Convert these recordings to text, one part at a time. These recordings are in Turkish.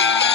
Bye.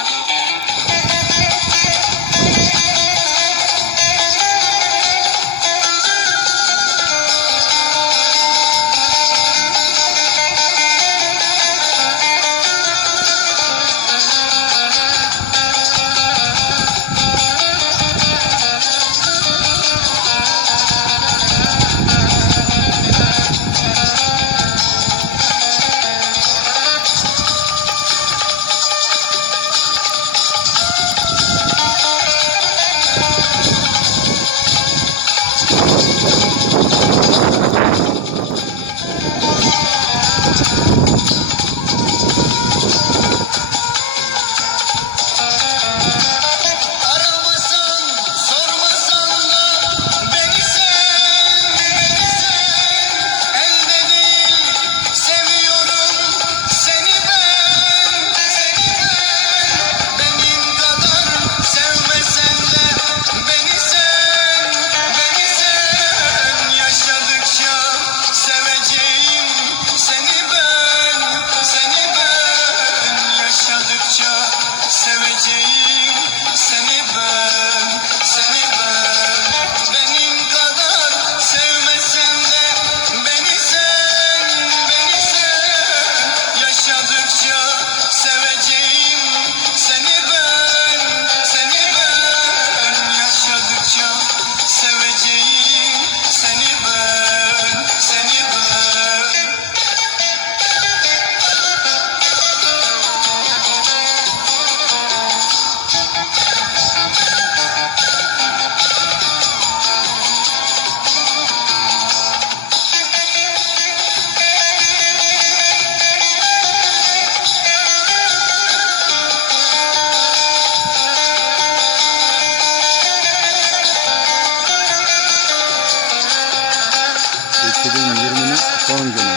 son günü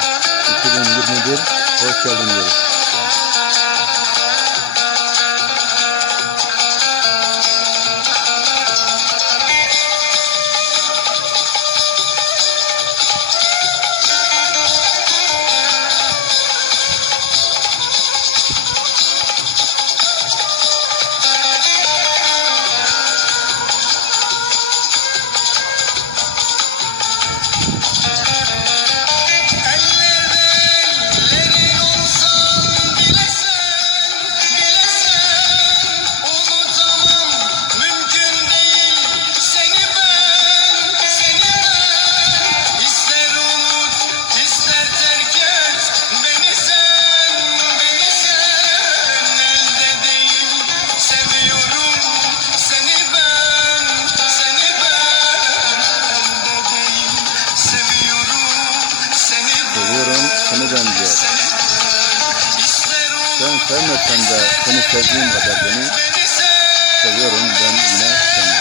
2021 hoş geldin diyoruz. seviyorum, seni ben. Sen sevmesen de seni sevdiğim kadar beni seviyorum ben yine seni.